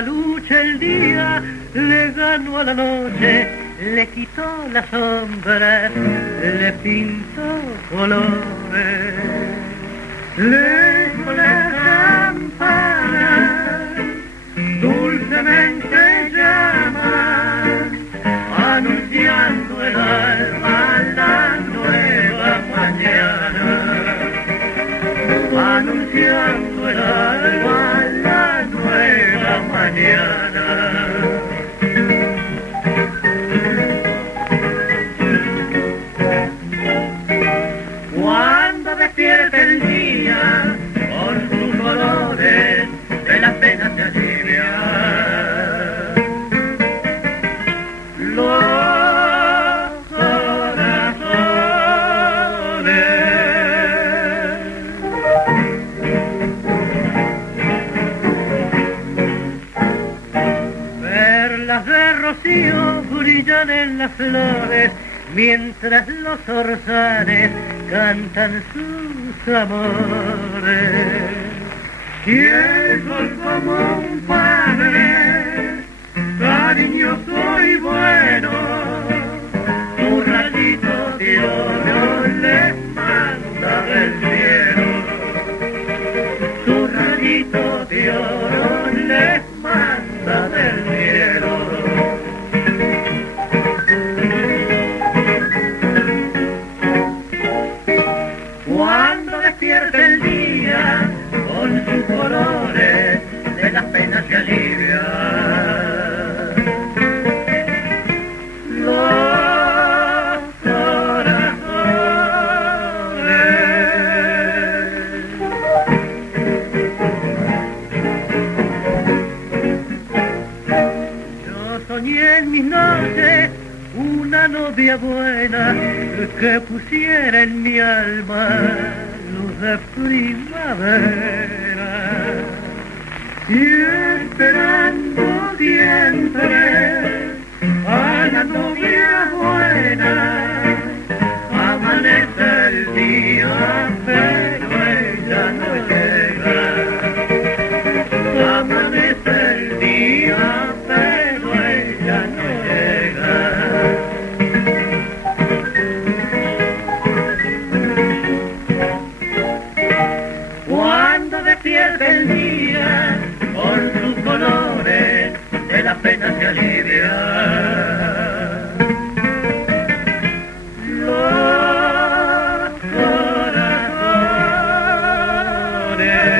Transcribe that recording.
la lucha el día le ganó a la noche, le quitó las sombras, le pintó colores. Lejos las campanas dulcemente llaman, anunciando el alma la nueva mañana, anunciando el alma la nueva mañana. Cuando despierte el día con sus colores, de las penas se alivia. Los corazones. Perlas de rocío brillan en las flores, mientras los orzales cantan sus amores. Y el sol como un padre, cariñoso y bueno, un rayito de oro les manda del cielo, su rayito de oro les manda del cielo. Cuando despierte el día con sus colores, de las penas se alivia. Los corazones. Yo soñé en mis noches una novia buena que pusiera en mi alma luz de primavera, y esperando siempre a la novia buena, amanece el día pero ella no llega, amanece el día pero ella no llega. Cuando despierte el día con sus colores, de la pena se alivia. Los corazones.